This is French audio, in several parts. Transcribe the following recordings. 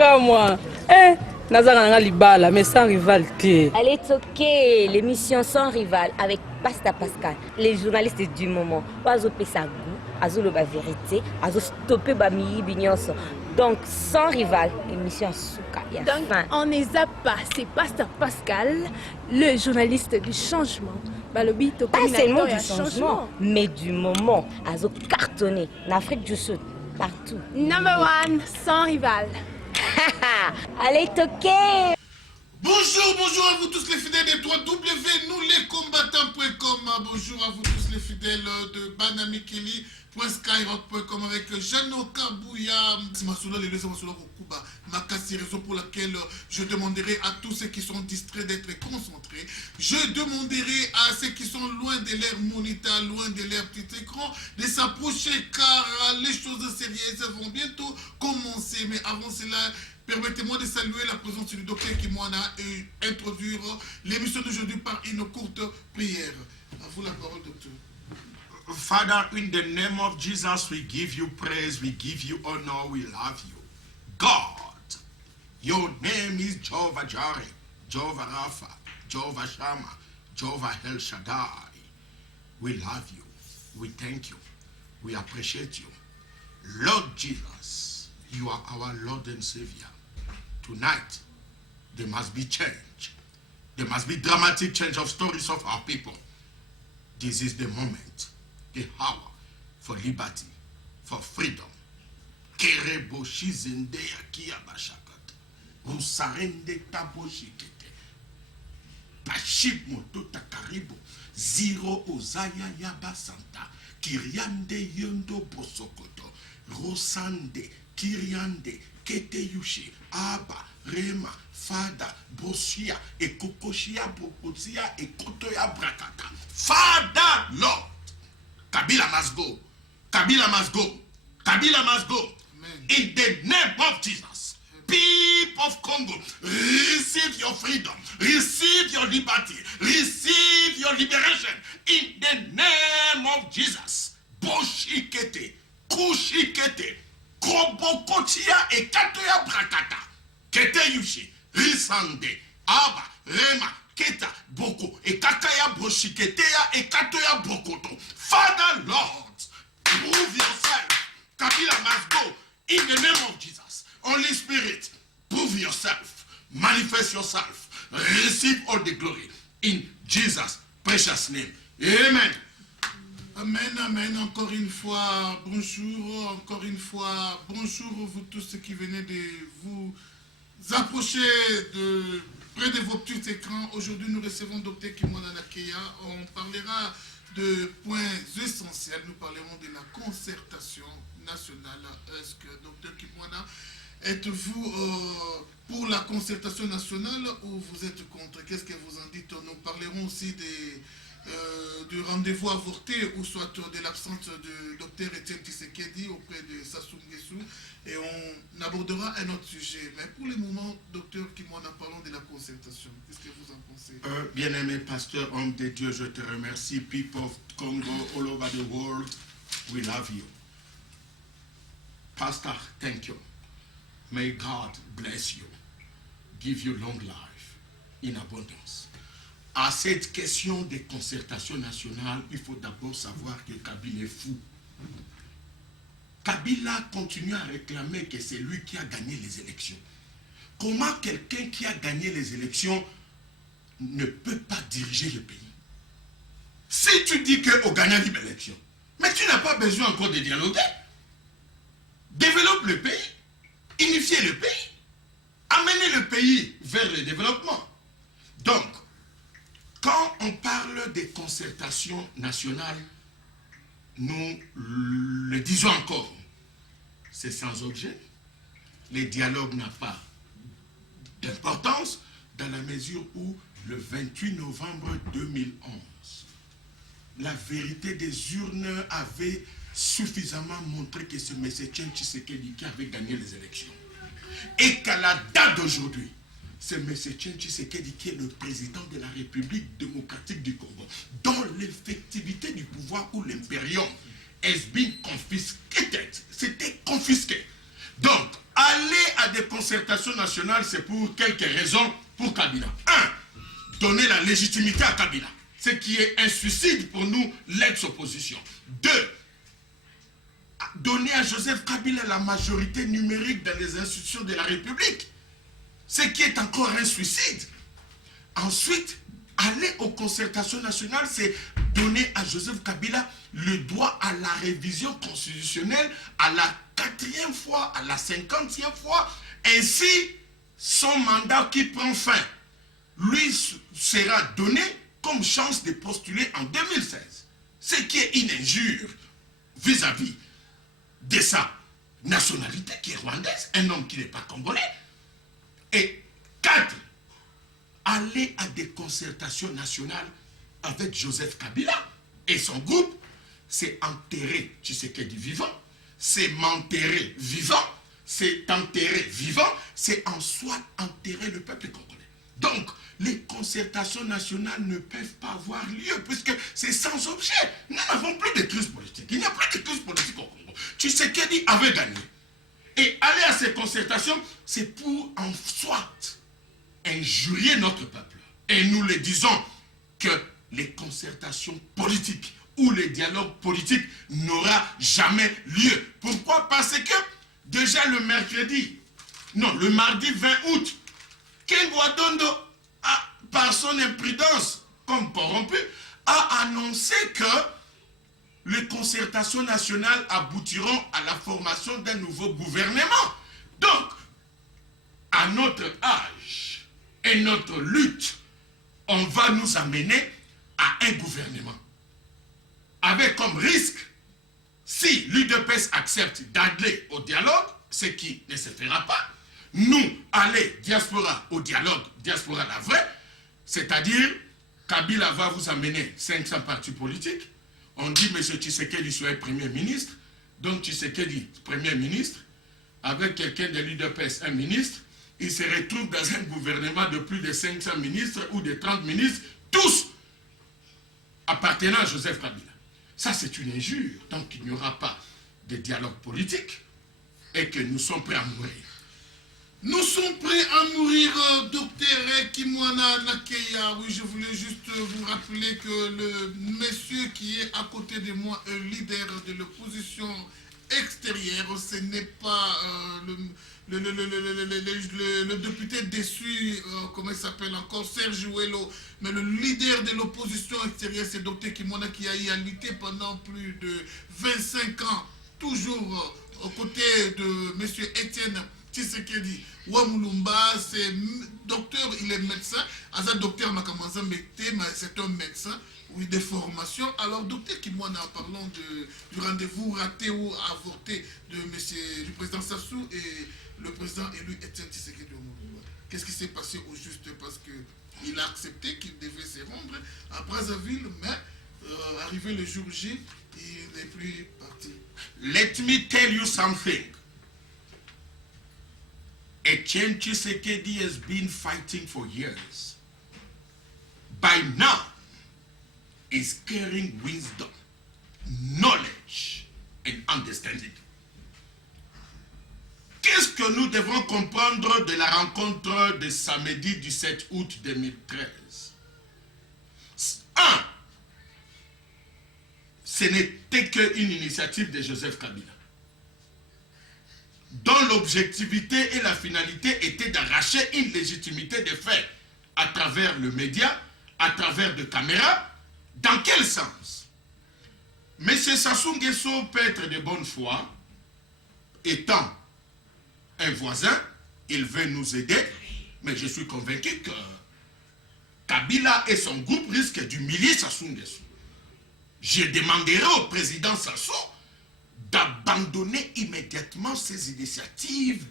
Souka, moi. Eh, Nazarana Libala, mais sans rivalité. Allez, it's ok. L'émission sans rival avec Pasta Pascal. Les journalistes du moment. Oiseau Pessagou, Azo le vérité, Azo stopper Bami Bignonso. Donc, sans rival, l'émission Souka. Donc, on ne zappe pas. C'est Pasta Pascal, le journaliste du changement. Pas seulement du changement, mais du moment. Azo cartonné. En Afrique du Sud, partout. Number one, sans rival. Allez, toqué. Bonjour à vous tous les fidèles des 3W, nous les combattants.com. Bonjour à vous tous les fidèles de banamikeli.skyrock.com avec Jano Kabouya. C'est ma solo, les Kuba. Ma casse, raison pour laquelle je demanderai à tous ceux qui sont distraits d'être concentrés. Je demanderai à ceux qui sont loin de leur moniteur, loin de leur petit écran, de s'approcher car les choses sérieuses vont bientôt commencer. Mais avant cela, permettez-moi de saluer la présence du docteur Kimwana et introduire l'émission d'aujourd'hui par une courte prière. À vous la parole, docteur. Father, in the name of Jesus, we give you praise, we give you honor, we love you. God, your name is Jehovah Jireh, Jehovah Rapha, Jehovah Shammah, Jehovah El Shaddai. We love you, we thank you, we appreciate you. Lord Jesus, you are our Lord and Savior. Tonight, there must be change. There must be dramatic change of stories of our people. This is the moment, the hour for liberty, for freedom. Kerebo shizende yakia bashakata. Rusarende taboshikete. Baship moto takaribo. Zero ozaya yabasanta. Kiriande yondo bosokoto. Rosande, Kiriande, Kete Yushi, Abba, Rema, Fada, Bosia, Ekokoshia, Bokosia, Ekotoya Brakata. Father, Lord, Kabila must go. Kabila must go. Kabila must go. Amen. In the name of Jesus. People of Congo, receive your freedom, receive your liberty, receive your liberation. In the name of Jesus. Boshikete, Kushikete, Krobokotia et Katoya Brakata. Kete Yushi, Risande, Aba, Rema, Keta, Boko, et Kakaya Boshiketea et Katoya Bokoto. Father Lord, prove yourself. Kabila must go in the name of Jesus. Holy Spirit, prove yourself. Manifest yourself. Receive all the glory in Jesus' precious name. Amen. Amen, amen, encore une fois, bonjour vous tous ceux qui venez de vous approcher de près de vos petits écrans. Aujourd'hui, nous recevons Dr Kimwana Nakeya. On parlera de points essentiels, nous parlerons de la concertation nationale. Est-ce que Dr Kimwana, êtes-vous pour la concertation nationale ou vous êtes contre? Qu'est-ce que vous en dites? Nous parlerons aussi du rendez-vous avorté ou soit de l'absence de Dr Etienne Tshisekedi auprès de Sassou Nguesso et on abordera un autre sujet. Mais pour le moment, Dr Kimwana, parlons de la concertation. Qu'est-ce que vous en pensez? Bien-aimé pasteur, homme de Dieu, je te remercie. People of Congo, all over the world, we love you. Pastor, thank you. May God bless you. Give you long life in abundance. À cette question de concertation nationale, il faut d'abord savoir que Kabila est fou. Kabila continue à réclamer que c'est lui qui a gagné les élections. Comment quelqu'un qui a gagné les élections ne peut pas diriger le pays? Si tu dis qu'on gagne l'élection, mais tu n'as pas besoin encore de dialoguer. Développe le pays, unifier le pays, amener le pays vers le développement. Donc, quand on parle de concertation nationale, nous le disons encore, c'est sans objet. Le dialogue n'a pas d'importance dans la mesure où le 28 novembre 2011, la vérité des urnes avait suffisamment montré que c'est M. Etienne Tshisekedi qui avait gagné les élections. Et qu'à la date d'aujourd'hui, c'est M. Etienne Tshisekedi qui est le président de la République démocratique du Congo, dont l'effectivité du pouvoir ou l'impérium has been confiscated. C'était confisqué. Donc, aller à des de concertation nationale, c'est pour quelques raisons pour Kabila. 1. Donner la légitimité à Kabila, ce qui est un suicide pour nous, l'ex-opposition. 2. Donner à Joseph Kabila la majorité numérique dans les institutions de la République, ce qui est encore un suicide. Ensuite, aller aux concertations nationales, c'est donner à Joseph Kabila le droit à la révision constitutionnelle à la 4e fois, à la 50e fois. Ainsi, son mandat qui prend fin, lui sera donné comme chance de postuler en 2016. Ce qui est une injure vis-à-vis de sa nationalité qui est rwandaise, un homme qui n'est pas congolais. Et 4, aller à des concertations nationales avec Joseph Kabila et son groupe, c'est enterrer Tshisekedi vivant, c'est m'enterrer vivant, c'est enterrer vivant, c'est en soi enterrer le peuple congolais. Donc, les concertations nationales ne peuvent pas avoir lieu puisque c'est sans objet. Nous n'avons plus de crise politique. Il n'y a plus de crise politique au Congo. Tshisekedi avait gagné. Et aller à ces concertations, c'est pour en soit injurier notre peuple. Et nous le disons que les concertations politiques ou les dialogues politiques n'aura jamais lieu. Pourquoi? Parce que déjà le mardi 20 août, Ken Wadondo, par son imprudence comme corrompu, a annoncé que les concertations nationales aboutiront à la formation d'un nouveau gouvernement. Donc, à notre âge et notre lutte, on va nous amener à un gouvernement. Avec comme risque, si l'UDPS accepte d'aller au dialogue, ce qui ne se fera pas, nous aller diaspora au dialogue, diaspora la vraie, c'est-à-dire Kabila va vous amener 500 partis politiques. On dit M. Tshisekedi soit Premier ministre, donc Tshisekedi Premier ministre, avec quelqu'un de l'UDPS, un ministre, il se retrouve dans un gouvernement de plus de 500 ministres ou de 30 ministres, tous appartenant à Joseph Kabila. Ça, c'est une injure. Donc, il n'y aura pas de dialogue politique et que nous sommes prêts à mourir. Nous sommes prêts à mourir, docteur Kimwana Nakeya. Oui, je voulais juste vous rappeler que le monsieur qui est à côté de moi, un leader de l'opposition extérieure, ce n'est pas le député déçu, comment il s'appelle encore, Serge Ouello, mais le leader de l'opposition extérieure, c'est docteur Kimwana qui a lutté pendant plus de 25 ans, toujours aux côtés de monsieur Étienne Tshisekedi Wamulumba. C'est docteur, il est médecin. Asa docteur Makamanza Mekte, c'est un médecin, oui, de formation. Alors, docteur Kimwana, parlons du rendez-vous raté ou avorté du président Sassou et le président élu Étienne Tshisekedi Wamulumba. Qu'est-ce qui s'est passé au juste? Parce qu'il a accepté qu'il devait se rendre à Brazzaville, mais arrivé le jour J, il n'est plus parti. Let me tell you something. Etienne Tshisekedi has been fighting for years. By now, he's carrying wisdom, knowledge, and understanding. Qu'est-ce que nous devons comprendre de la rencontre de samedi du 7 août 2013? 1. Ce n'était qu'une initiative de Joseph Kabila, dont l'objectivité et la finalité étaient d'arracher une légitimité de fait à travers le média, à travers des caméras. Dans quel sens? M. Sassou Nguesso peut être de bonne foi, étant un voisin, il veut nous aider, mais je suis convaincu que Kabila et son groupe risquent d'humilier Sassou Nguesso. Je demanderai au président Sassou d'abandonner immédiatement ces initiatives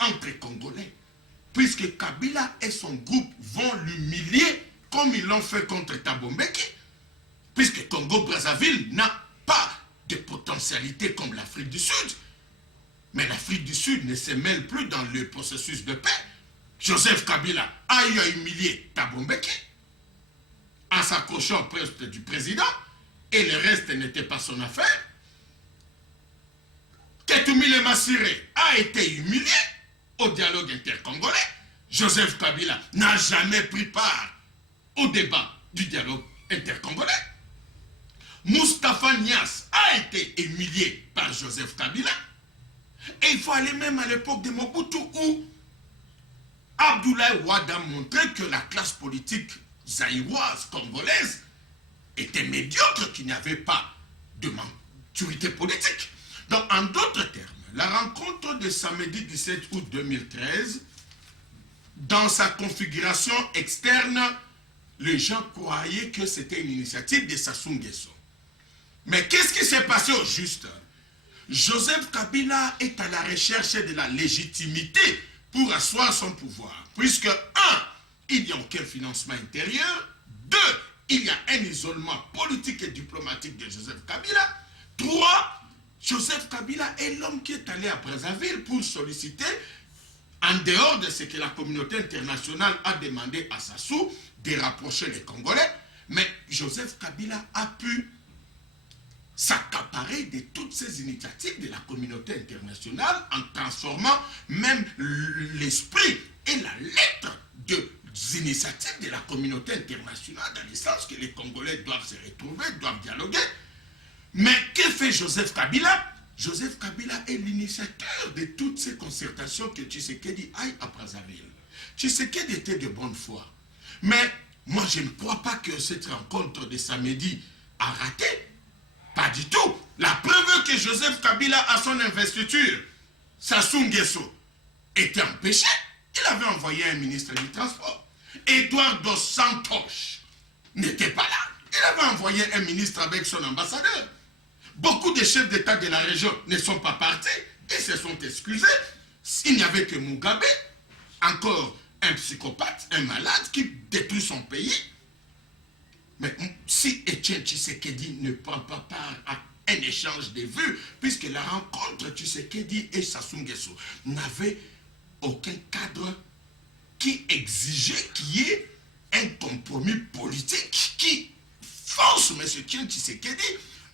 entre Congolais, puisque Kabila et son groupe vont l'humilier comme ils l'ont fait contre Thabo Mbeki, puisque Congo-Brazzaville n'a pas de potentialité comme l'Afrique du Sud, mais l'Afrique du Sud ne se mêle plus dans le processus de paix. Joseph Kabila a eu à humilier Thabo Mbeki en s'accrochant au poste du président, et le reste n'était pas son affaire. Tetumile Massiré a été humilié au dialogue intercongolais. Joseph Kabila n'a jamais pris part au débat du dialogue intercongolais. Moustapha Niasse a été humilié par Joseph Kabila. Et il faut aller même à l'époque de Mobutu où Abdoulaye Wade a montré que la classe politique zaïroise, congolaise, était médiocre, qu'il n'y avait pas de maturité politique. Donc, en d'autres termes, la rencontre de samedi 17 août 2013, dans sa configuration externe, les gens croyaient que c'était une initiative de Sassou Nguesso. Mais qu'est-ce qui s'est passé au juste? Joseph Kabila est à la recherche de la légitimité pour asseoir son pouvoir. Puisque, 1, il n'y a aucun financement intérieur. 2, il y a un isolement politique et diplomatique de Joseph Kabila. 3, Joseph Kabila est l'homme qui est allé à Brazzaville pour solliciter, en dehors de ce que la communauté internationale a demandé à Sassou, de rapprocher les Congolais. Mais Joseph Kabila a pu s'accaparer de toutes ces initiatives de la communauté internationale en transformant même l'esprit et la lettre des initiatives de la communauté internationale dans le sens que les Congolais doivent se retrouver, doivent dialoguer. Mais que fait Joseph Kabila? Joseph Kabila est l'initiateur de toutes ces concertations que Tshisekedi aille à Brazzaville. Tshisekedi était de bonne foi. Mais moi, je ne crois pas que cette rencontre de samedi a raté. Pas du tout. La preuve que Joseph Kabila, à son investiture, Sassou Nguesso, était empêché. Il avait envoyé un ministre du Transport. Edouard Dos Santos n'était pas là. Il avait envoyé un ministre avec son ambassadeur. Beaucoup de chefs d'État de la région ne sont pas partis. Ils se sont excusés. Il n'y avait que Mugabe, encore un psychopathe, un malade qui détruit son pays. Mais si Etienne Tshisekedi ne prend pas part à un échange de vues, puisque la rencontre Tshisekedi et Sassou Nguesso n'avait aucun cadre qui exigeait qu'il y ait un compromis politique qui force M. Etienne Tshisekedi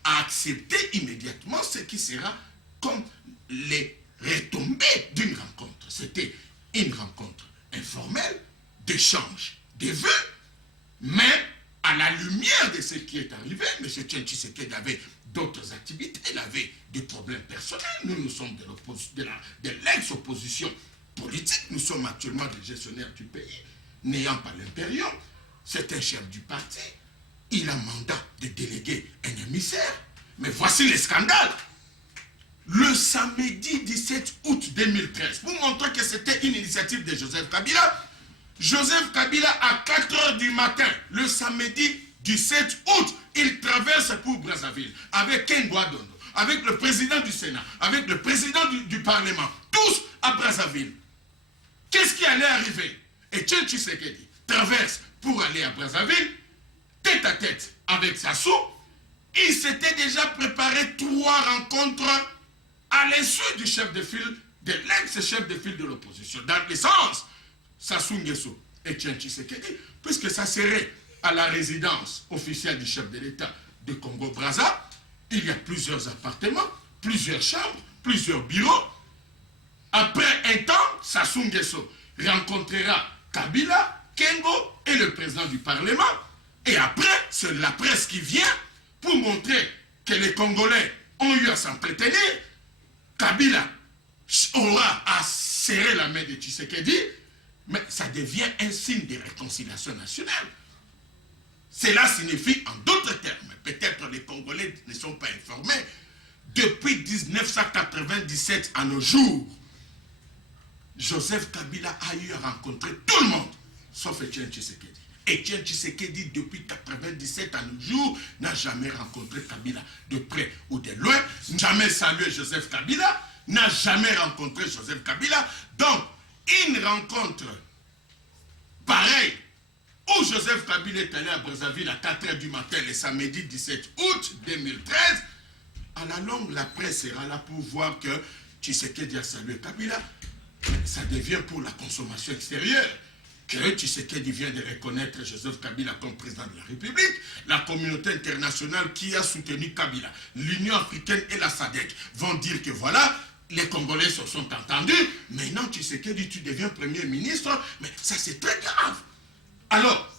à accepter immédiatement ce qui sera comme les retombées d'une rencontre. C'était une rencontre informelle, d'échange de vues, mais à la lumière de ce qui est arrivé, M. Etienne Tshisekedi avait d'autres activités, il avait des problèmes personnels. Nous sommes de l'ex-opposition politique, nous sommes actuellement des gestionnaires du pays, n'ayant pas l'impérium. C'est un chef du parti, il a mandat de déléguer un émissaire. Mais voici le scandale. Le samedi 17 août 2013, pour montrer que c'était une initiative de Joseph Kabila, Joseph Kabila, à 4 h du matin, le samedi 17 août, il traverse pour Brazzaville avec Ken Gwadondo, avec le président du Sénat, avec le président du Parlement, tous à Brazzaville. Qu'est-ce qui allait arriver? Etienne Tshisekedi traverse pour aller à Brazzaville, tête à tête avec Sassou. Il s'était déjà préparé 3 rencontres à l'insu du chef de file, de l'ex-chef de file de l'opposition. Dans le sens, Sassou Nguesso et Etienne Tshisekedi, puisque ça serait à la résidence officielle du chef de l'État de Congo-Brazza. Il y a plusieurs appartements, plusieurs chambres, plusieurs bureaux. Après un temps, Sassou Nguesso rencontrera Kabila, Kengo et le président du Parlement. Et après, c'est la presse qui vient pour montrer que les Congolais ont eu à s'entretenir. Kabila aura à serrer la main de Tshisekedi, mais ça devient un signe de réconciliation nationale. Cela signifie, en d'autres termes, peut-être les Congolais ne sont pas informés, depuis 1997 à nos jours, Joseph Kabila a eu à rencontrer tout le monde, sauf Etienne Tshisekedi. Etienne Tshisekedi, depuis 1997 à nos jours, n'a jamais rencontré Kabila de près ou de loin, jamais salué Joseph Kabila, n'a jamais rencontré Joseph Kabila. Donc, une rencontre pareille, où Joseph Kabila est allé à Brazzaville à 4 h du matin, le samedi 17 août 2013, à la longue, la presse sera là pour voir que Tshisekedi a salué Kabila. Ça devient pour la consommation extérieure que Tshisekedi vient de reconnaître Joseph Kabila comme président de la République. La communauté internationale qui a soutenu Kabila, l'Union africaine et la SADC vont dire que voilà, les Congolais se sont entendus. Maintenant, Tshisekedi, tu deviens Premier ministre. Mais ça, c'est très grave. Alors,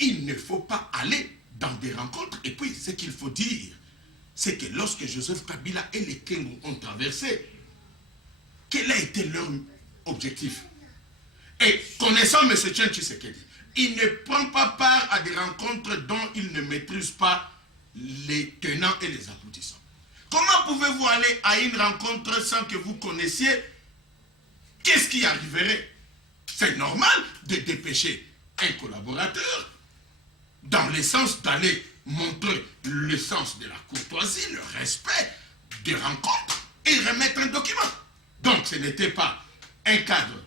il ne faut pas aller dans des rencontres. Et puis, ce qu'il faut dire, c'est que lorsque Joseph Kabila et les Kengo ont traversé, quel a été leur objectif? Et connaissant M. Tshisekedi, il ne prend pas part à des rencontres dont il ne maîtrise pas les tenants et les aboutissants. Comment pouvez-vous aller à une rencontre sans que vous connaissiez qu'est-ce qui arriverait? C'est normal de dépêcher un collaborateur dans le sens d'aller montrer le sens de la courtoisie, le respect des rencontres et remettre un document. Donc ce n'était pas un cadre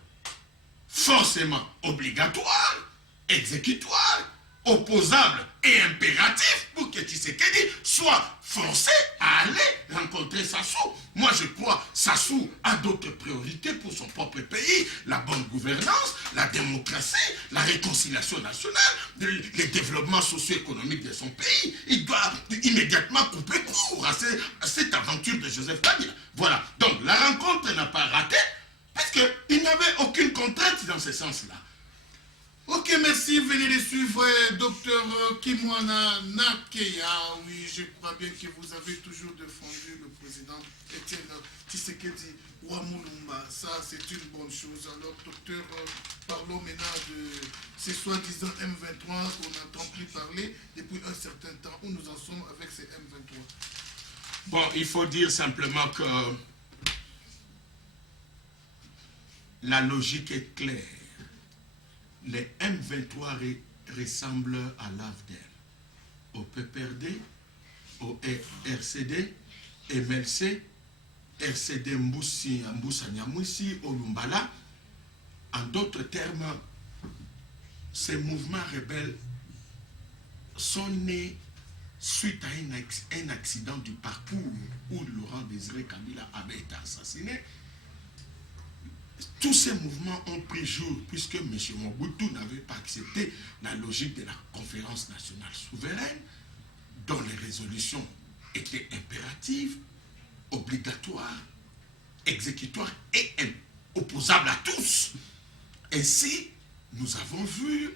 forcément obligatoire, exécutoire, opposable et impératif pour que Tshisekedi soit forcé à aller rencontrer Sassou. Moi je crois Sassou a d'autres priorités pour son propre pays, la bonne gouvernance, la démocratie, la réconciliation nationale, le développement socio-économique de son pays. Il doit immédiatement couper court à cette aventure de Joseph Kabila. Voilà, donc la rencontre n'a pas raté parce qu'il n'y avait aucune contrainte dans ce sens-là. Ok, merci. Venez de suivre Dr Kimwana Nakeya. Oui, je crois bien que vous avez toujours défendu le président Etienne Tshisekedi Wamulumba. Ça, c'est une bonne chose. Alors, docteur, parlons maintenant de ces soi-disant M23 qu'on n'entend plus parler depuis un certain temps. Où nous en sommes avec ces M23? Bon, il faut dire simplement que la logique est claire. Les M23 ressemblent à l'AFDEL, au PPRD, au RCD, MLC, RCD Mboussa Nyamwisi, au Lumbala. En d'autres termes, ces mouvements rebelles sont nés suite à un accident du parcours où Laurent Désiré Kabila avait été assassiné. Tous ces mouvements ont pris jour puisque M. Mobutu n'avait pas accepté la logique de la conférence nationale souveraine dont les résolutions étaient impératives, obligatoires, exécutoires et opposables à tous. Ainsi, nous avons vu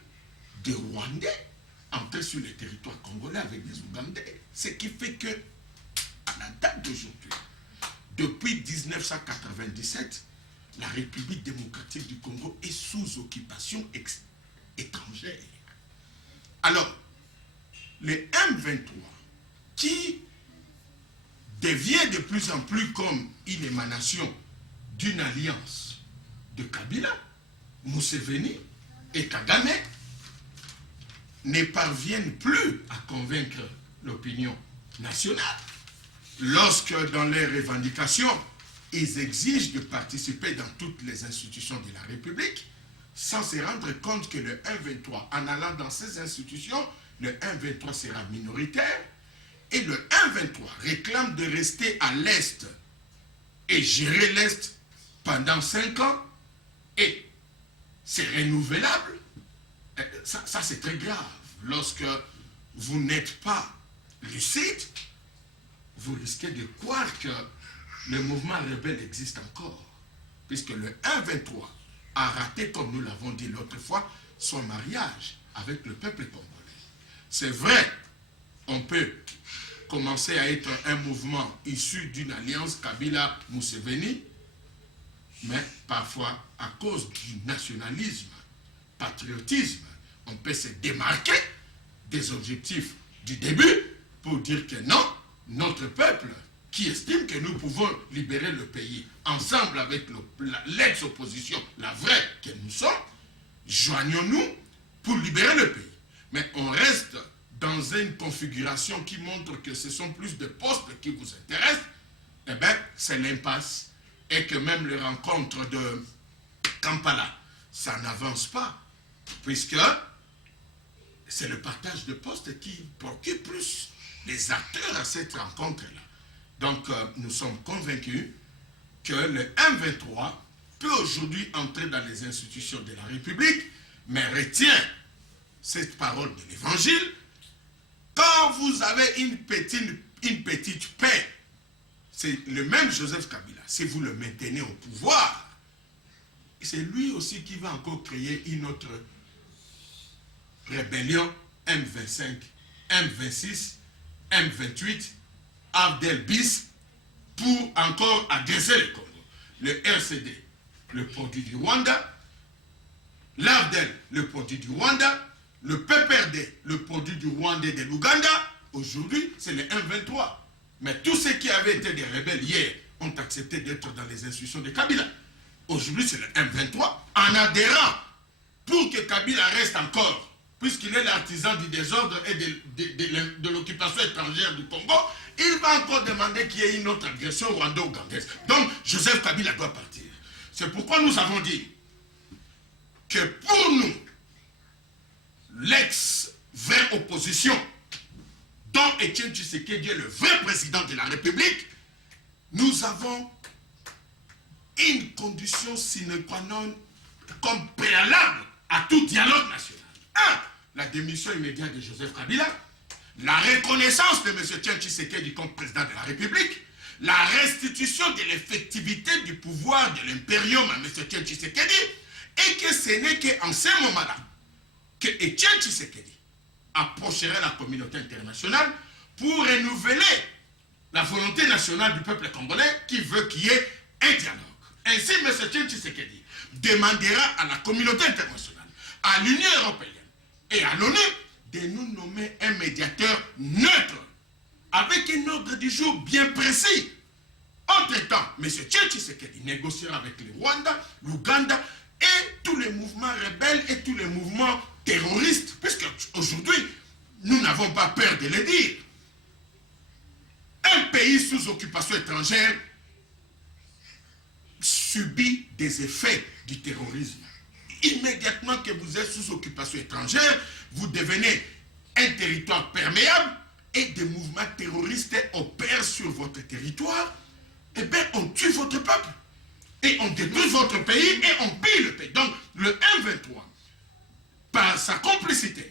des Rwandais entrer sur le territoire congolais avec des Ougandais. Ce qui fait que, à la date d'aujourd'hui, depuis 1997, la République démocratique du Congo est sous occupation étrangère. Alors, les M23, qui devient de plus en plus comme une émanation d'une alliance de Kabila, Museveni et Kagame, ne parviennent plus à convaincre l'opinion nationale lorsque dans leurs revendications, ils exigent de participer dans toutes les institutions de la République sans se rendre compte que le 1-23, en allant dans ces institutions, le 1-23 sera minoritaire et le 1-23 réclame de rester à l'Est et gérer l'Est pendant 5 ans et c'est renouvelable. Ça c'est très grave. Lorsque vous n'êtes pas lucide, vous risquez de croire que le mouvement rebelle existe encore, puisque le 1-23 a raté, comme nous l'avons dit l'autre fois, son mariage avec le peuple congolais. C'est vrai, on peut commencer à être un mouvement issu d'une alliance Kabila-Museveni, mais parfois, à cause du nationalisme, patriotisme, on peut se démarquer des objectifs du début pour dire que non, notre peuple qui estime que nous pouvons libérer le pays ensemble avec l'ex-opposition, la vraie que nous sommes, joignons-nous pour libérer le pays. Mais on reste dans une configuration qui montre que ce sont plus de postes qui vous intéressent, eh bien, c'est l'impasse. Et que même les rencontres de Kampala, ça n'avance pas, puisque c'est le partage de postes qui procure plus les acteurs à cette rencontre-là. Donc, nous sommes convaincus que le M23 peut aujourd'hui entrer dans les institutions de la République, mais retient cette parole de l'Évangile. Quand vous avez une petite paix c'est le même Joseph Kabila, si vous le maintenez au pouvoir, c'est lui aussi qui va encore créer une autre rébellion, M25, M26, M28, Abdel Bis, pour encore agresser le Congo. Le RCD, le produit du Rwanda, l'Abdel, le produit du Rwanda, le PPRD, le produit du Rwanda et de l'Ouganda. Aujourd'hui, c'est le M23. Mais tous ceux qui avaient été des rebelles hier ont accepté d'être dans les institutions de Kabila. Aujourd'hui, c'est le M23. En adhérant pour que Kabila reste encore, puisqu'il est l'artisan du désordre et de l'occupation étrangère du Congo, il va encore demander qu'il y ait une autre agression rwando-ougandaise. Donc, Joseph Kabila doit partir. C'est pourquoi nous avons dit que pour nous, l'ex-vraie opposition, dont Étienne Tshisekedi est le vrai président de la République, nous avons une condition sine qua non comme préalable à tout dialogue national. 1. La démission immédiate de Joseph Kabila, la reconnaissance de M. Étienne Tshisekedi comme président de la République, la restitution de l'effectivité du pouvoir de l'impérium à M. Étienne Tshisekedi, et que ce n'est qu'en ce moment-là que Étienne Tshisekedi approcherait la communauté internationale pour renouveler la volonté nationale du peuple congolais qui veut qu'il y ait un dialogue. Ainsi, M. Étienne Tshisekedi demandera à la communauté internationale, à l'Union européenne et à l'ONU de nous nommer un médiateur neutre, avec un ordre du jour bien précis. Entre-temps, M. Étienne Tshisekedi négociera avec le Rwanda, l'Ouganda et tous les mouvements rebelles et tous les mouvements terroristes, puisque aujourd'hui, nous n'avons pas peur de le dire. Un pays sous occupation étrangère subit des effets du terrorisme. Immédiatement que vous êtes sous occupation étrangère, vous devenez un territoire perméable et des mouvements terroristes opèrent sur votre territoire, et bien on tue votre peuple. Et on détruit votre pays et on pille le pays. Donc le M23, par sa complicité,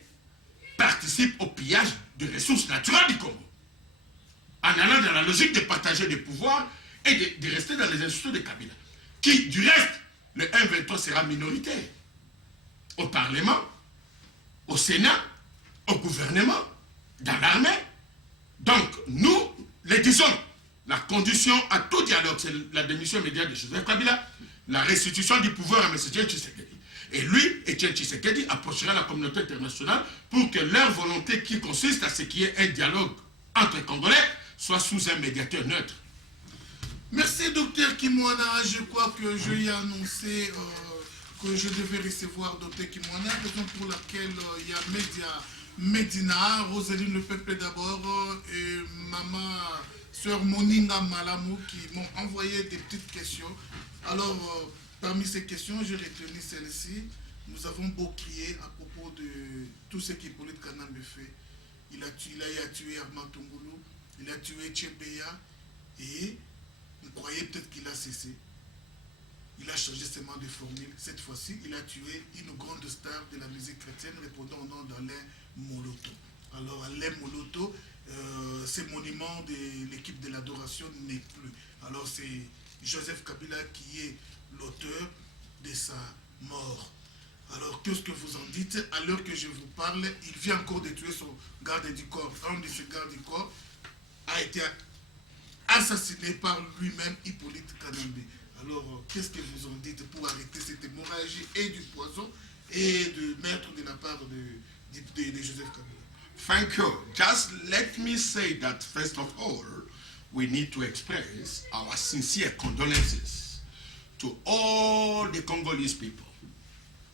participe au pillage des ressources naturelles du Congo. En allant dans la logique de partager des pouvoirs et de rester dans les institutions de Kabila. Qui, du reste, le M23 sera minoritaire. Au Parlement, au Sénat, au gouvernement, dans l'armée. Donc, nous, les disons, la condition à tout dialogue, c'est la démission immédiate de Joseph Kabila, la restitution du pouvoir à M. Étienne Tshisekedi. Et lui, Étienne Tshisekedi, approchera la communauté internationale pour que leur volonté qui consiste à ce qu'il y ait un dialogue entre Congolais soit sous un médiateur neutre. Merci, docteur Kimwana. Je crois que je lui ai annoncé que je devais recevoir docteur Kimwana, raison pour laquelle il y a Medina, Rosaline Le Peuple d'abord, et maman, sœur Moninga Malamou qui m'ont envoyé des petites questions. Alors, parmi ces questions, j'ai retenu celle-ci. Nous avons beau crier à propos de tout ce qu'Hippolyte Kanambe fait. Il a tué Armand Tongolo, il a tué Tchebeya, et vous croyez peut-être qu'il a cessé. Il a changé seulement de formule. Cette fois-ci, il a tué une grande star de la musique chrétienne répondant au nom d'Alain Moloto. Alors Alain Moloto, ce monument de l'équipe de l'adoration n'est plus. Alors c'est Joseph Kabila qui est l'auteur de sa mort. Alors qu'est-ce que vous en dites? À l'heure que je vous parle, il vient encore de tuer son garde du corps. Un de ses gardes du corps a été assassiné par lui-même, Hippolyte Kanambe. Alors, qu'est-ce que vous en dites pour arrêter cette hémorragie et du poison et de mettre de la part de Joseph Kabila? Thank you. Just let me say that first of all, we need to express our sincere condolences to all the Congolese people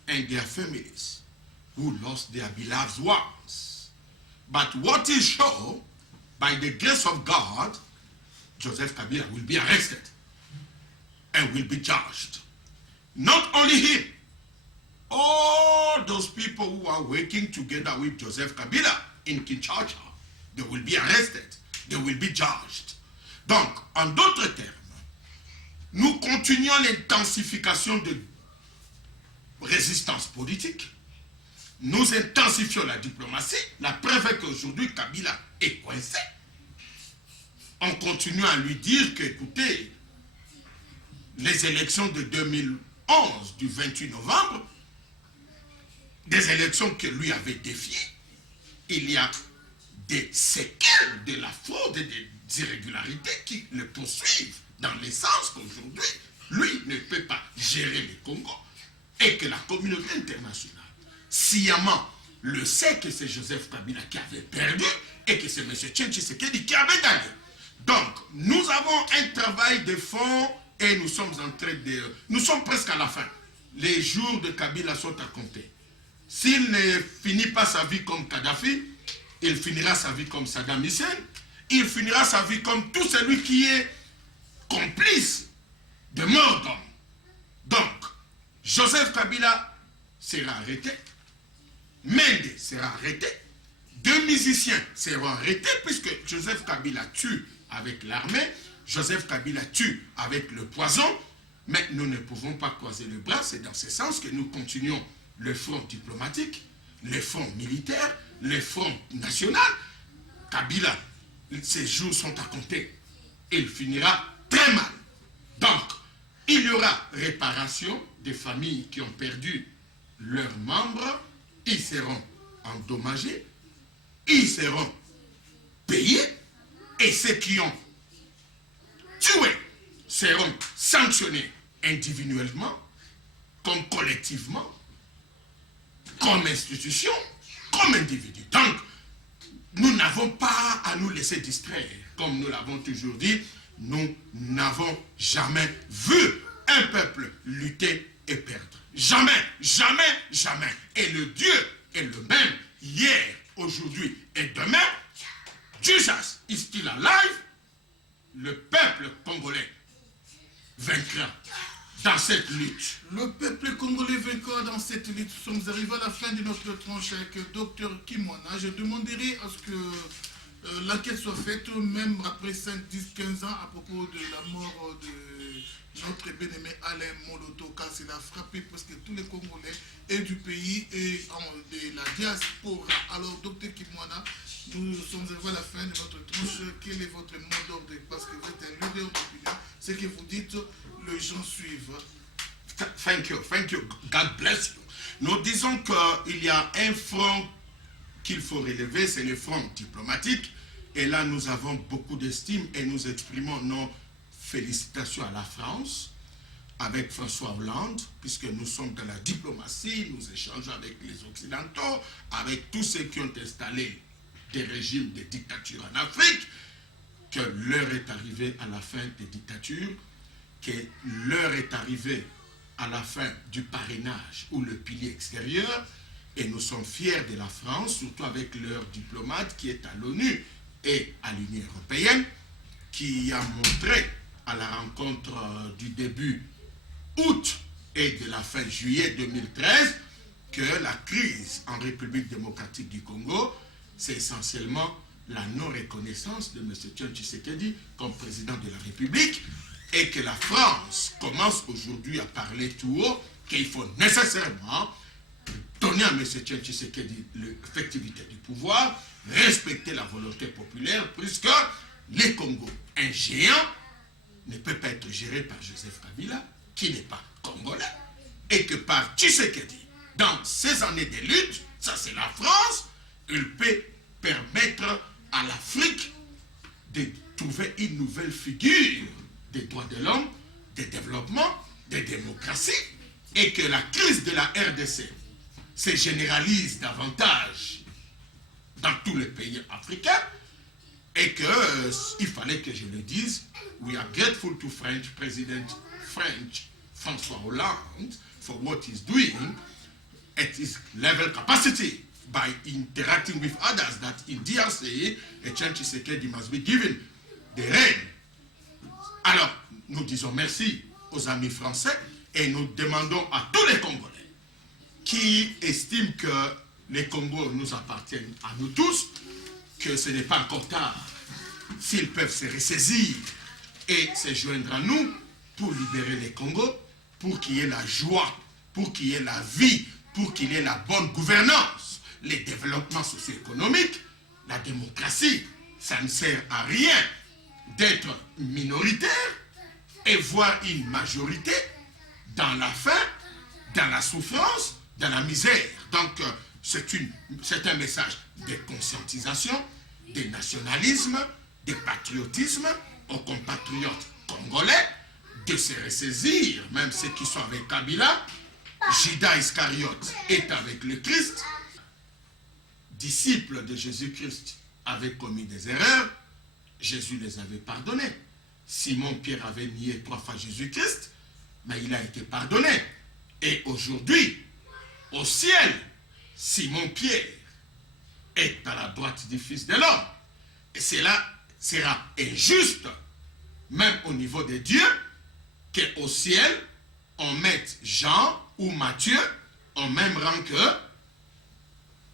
and their families who lost their beloved ones. But what is sure, by the grace of God, Joseph Kabila will be arrested and will be judged. Not only him, all those people who are working together with Joseph Kabila in Kinshasa, they will be arrested, they will be judged. Donc, en d'autres termes, nous continuons l'intensification de résistance politique, nous intensifions la diplomatie, la preuve est qu'aujourd'hui Kabila est coincé. on continue à lui dire que, écoutez, les élections de 2011, du 28 novembre, des élections que lui avait défiées, il y a des séquelles de la fraude et des irrégularités qui le poursuivent dans le sens qu'aujourd'hui, lui ne peut pas gérer le Congo et que la communauté internationale, sciemment, le sait que c'est Joseph Kabila qui avait perdu et que c'est M. Etienne Tshisekedi qui avait gagné. Donc, nous avons un travail de fond et nous sommes en train de... Nous sommes presque à la fin. Les jours de Kabila sont à compter. S'il ne finit pas sa vie comme Kadhafi, il finira sa vie comme Saddam Hussein, il finira sa vie comme tout celui qui est complice de mort d'homme. Donc, Joseph Kabila sera arrêté, Mende sera arrêté, 2 musiciens seront arrêtés puisque Joseph Kabila tue avec l'armée, Joseph Kabila tue avec le poison, mais nous ne pouvons pas croiser le bras. C'est dans ce sens que nous continuons le front diplomatique, le front militaire, le front national. Kabila, ses jours sont à compter. Il finira très mal. Donc, il y aura réparation des familles qui ont perdu leurs membres. Ils seront endommagés, ils seront payés, et ceux qui ont tué seront sanctionnés individuellement, comme collectivement, comme institution, comme individu. Donc, nous n'avons pas à nous laisser distraire. Comme nous l'avons toujours dit, nous n'avons jamais vu un peuple lutter et perdre. Jamais, jamais, jamais. Et le Dieu est le même hier, aujourd'hui et demain. Jesus is still alive. Le peuple congolais vaincra dans cette lutte. Le peuple congolais vainqueur dans cette lutte. Nous sommes arrivés à la fin de notre tranche avec le docteur Kimwana. Je demanderai à ce que l'enquête soit faite, même après 5, 10, 15 ans, à propos de la mort de notre bien-aimé Alain Moloto, car il a frappé presque tous les Congolais et du pays et de la diaspora. Alors, docteur Kimwana, nous sommes arrivés à la fin de notre tranche. Quel est votre mot d'ordre? Parce que vous êtes un leader d'opinion. Ce que vous dites, les gens suivent. Thank you, God bless you. Nous disons qu'il y a un front qu'il faut relever, c'est le front diplomatique. Et là, nous avons beaucoup d'estime et nous exprimons nos félicitations à la France, avec François Hollande, puisque nous sommes dans la diplomatie, nous échangeons avec les Occidentaux, avec tous ceux qui ont installé des régimes de dictature en Afrique, que l'heure est arrivée à la fin des dictatures, que l'heure est arrivée à la fin du parrainage ou le pilier extérieur, et nous sommes fiers de la France, surtout avec leur diplomate qui est à l'ONU et à l'Union européenne, qui a montré à la rencontre du début août et de la fin juillet 2013 que la crise en République démocratique du Congo, c'est essentiellement la non-reconnaissance de M. Etienne Tshisekedi comme président de la République, et que la France commence aujourd'hui à parler tout haut qu'il faut nécessairement donner à M. Etienne Tshisekedi l'effectivité du pouvoir, respecter la volonté populaire, puisque les Congo, un géant, ne peut pas être géré par Joseph Kabila, qui n'est pas congolais, et que par Tshisekedi, dans ces années de lutte, ça c'est la France, il peut permettre à l'Afrique de trouver une nouvelle figure des droits de l'homme, des développements, des démocraties, et que la crise de la RDC se généralise davantage dans tous les pays africains, et qu'il fallait que je le dise, we are grateful to French President François Hollande for what he's doing at his level capacity by interacting with others, that in DRC, Etienne Tshisekedi must be given the reign. Alors, nous disons merci aux amis français et nous demandons à tous les Congolais qui estiment que les Congos nous appartiennent à nous tous, que ce n'est pas encore tard, s'ils peuvent se ressaisir et se joindre à nous pour libérer les Congos, pour qu'il y ait la joie, pour qu'il y ait la vie, pour qu'il y ait la bonne gouvernance, les développements socio-économiques, la démocratie, ça ne sert à rien d'être minoritaire et voir une majorité dans la faim, dans la souffrance, dans la misère. Donc, c'est un message de conscientisation, de nationalisme, de patriotisme aux compatriotes congolais, de se ressaisir, même ceux qui sont avec Kabila. Judas Iscariote est avec le Christ. Disciples de Jésus-Christ avaient commis des erreurs, Jésus les avait pardonnés. Simon-Pierre avait nié 3 fois Jésus-Christ, mais il a été pardonné. Et aujourd'hui, au ciel, Simon-Pierre est à la droite du Fils de l'homme. Et cela sera injuste, même au niveau de Dieu, qu'au ciel, on mette Jean ou Matthieu au même rang que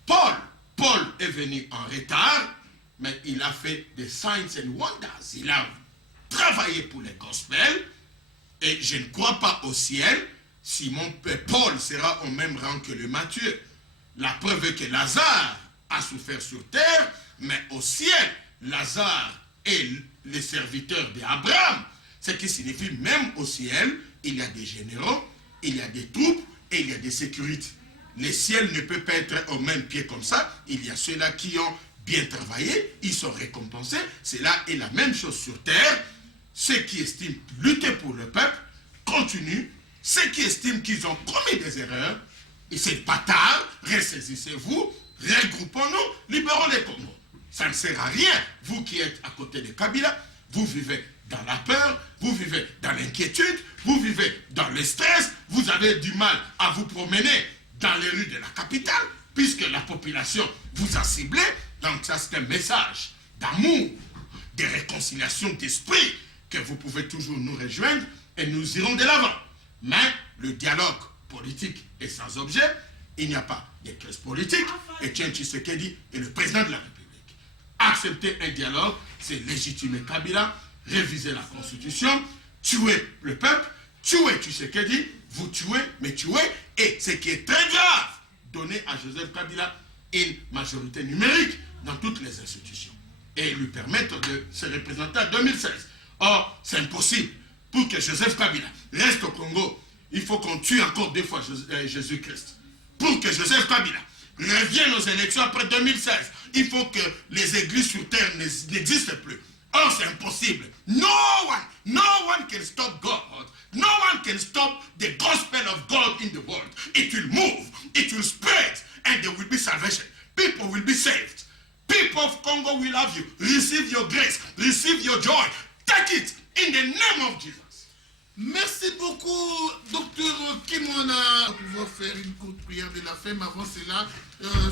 Paul. Paul est venu en retard, mais il a fait des signs and wonders. Il a travaillé pour les gospels, et je ne crois pas au ciel, Paul sera au même rang que le Matthieu. La preuve est que Lazare a souffert sur terre, mais au ciel, Lazare est le serviteur d'Abraham. Ce qui signifie même au ciel, il y a des généraux, il y a des troupes et il y a des sécurités. Le ciel ne peut pas être au même pied comme ça. Il y a ceux-là qui ont bien travaillé, ils sont récompensés. Cela est la même chose sur terre. Ceux qui estiment lutter pour le peuple continuent. Ceux qui estiment qu'ils ont commis des erreurs, et c'est pas tard, ressaisissez-vous, regroupons-nous, libérons les Congo. Ça ne sert à rien. Vous qui êtes à côté de Kabila, vous vivez dans la peur, vous vivez dans l'inquiétude, vous vivez dans le stress, vous avez du mal à vous promener dans les rues de la capitale, puisque la population vous a ciblé. Donc ça, c'est un message d'amour, de réconciliation d'esprit, que vous pouvez toujours nous rejoindre et nous irons de l'avant. Mais le dialogue politique est sans objet, il n'y a pas de crise politique, et Etienne Tshisekedi est le président de la République. Accepter un dialogue, c'est légitimer Kabila, réviser la Constitution, tuer le peuple, tuer Tshisekedi, vous tuez, mais tuez, et ce qui est très grave, donner à Joseph Kabila une majorité numérique dans toutes les institutions et lui permettre de se représenter en 2016. Or, c'est impossible. Pour que Joseph Kabila reste au Congo, il faut qu'on tue encore 2 fois Jésus-Christ. Pour que Joseph Kabila revienne aux élections après 2016, il faut que les églises sur terre n'existent plus. Or, c'est impossible. No one can stop God. No one can stop the gospel of God in the world. It will move, it will spread, and there will be salvation. People will be saved. People of Congo will love you. Receive your grace, receive your joy. Take it in the name of Jesus. Merci beaucoup, docteur Kimwana. On va faire une courte prière de la fin, mais avant cela,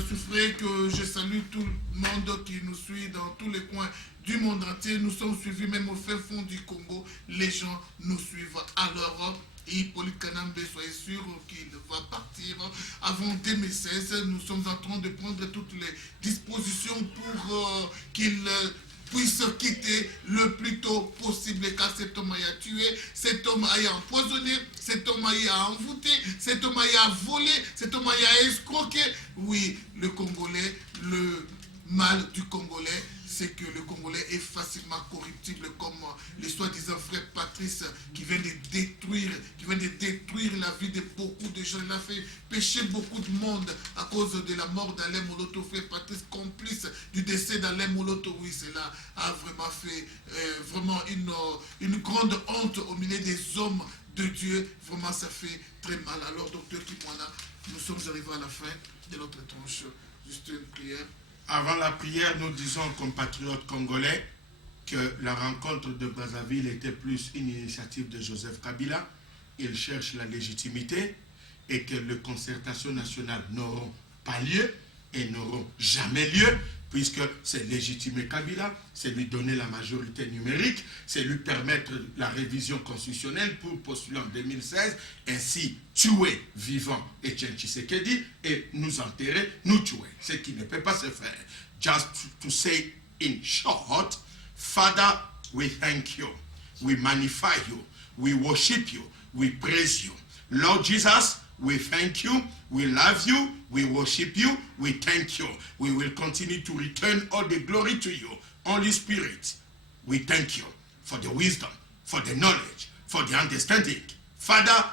souffrez que je salue tout le monde qui nous suit dans tous les coins du monde entier. Nous sommes suivis même au fin fond du Congo. Les gens nous suivent à l'Europe. Hippolyte Kanambe, soyez sûr qu'il va partir avant 2016. Nous sommes en train de prendre toutes les dispositions pour qu'il puisse quitter le plus tôt possible, car cet homme a tué, cet homme a empoisonné, cet homme a envoûté, cet homme a volé, cet homme a escroqué. Oui, le Congolais, le mal du Congolais, c'est que le Congolais est facilement corruptible, comme les soi-disant frères Patrice qui vient de détruire la vie de beaucoup de gens. Il a fait pécher beaucoup de monde à cause de la mort d'Alain Moloto. Frère Patrice, complice du décès d'Alain Moloto. Oui, cela a vraiment fait vraiment une grande honte au milieu des hommes de Dieu. Vraiment, ça fait très mal. Alors, docteur Kimwana, nous sommes arrivés à la fin de notre tranche. Juste une prière. Avant la prière, nous disons aux compatriotes congolais que la rencontre de Brazzaville était plus une initiative de Joseph Kabila. Il cherche la légitimité et que les concertations nationales n'auront pas lieu et n'auront jamais lieu, puisque c'est légitimer Kabila, c'est lui donner la majorité numérique, c'est lui permettre la révision constitutionnelle pour postuler en 2016, ainsi tuer vivant Etienne Tshisekedi et nous enterrer, nous tuer, ce qui ne peut pas se faire. Just to say in short, Father, we thank you, we magnify you, we worship you, we praise you. Lord Jesus, we thank you, we love you, we worship you, we thank you. We will continue to return all the glory to you. Holy Spirit, we thank you. for the wisdom, for the knowledge, for the understanding. Father,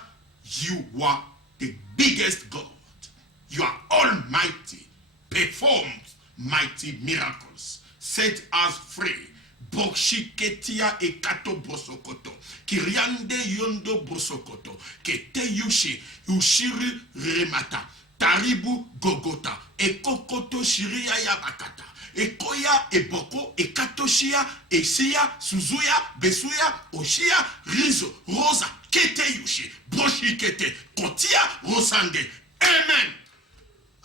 you are the biggest God. You are almighty. Perform mighty miracles. Set us free. Bokshiketia ekato bosokoto. Kiriande yondo bosokoto. Kete yushi. Ushiri remata. Taribu gogota. Ekokoto shiria yabakata. Ekoya, eboko, ekatoshia, esia, suzuya, besuya, oshia, rizo, rosa, kete yushi, broshi kete, kotia, rosande,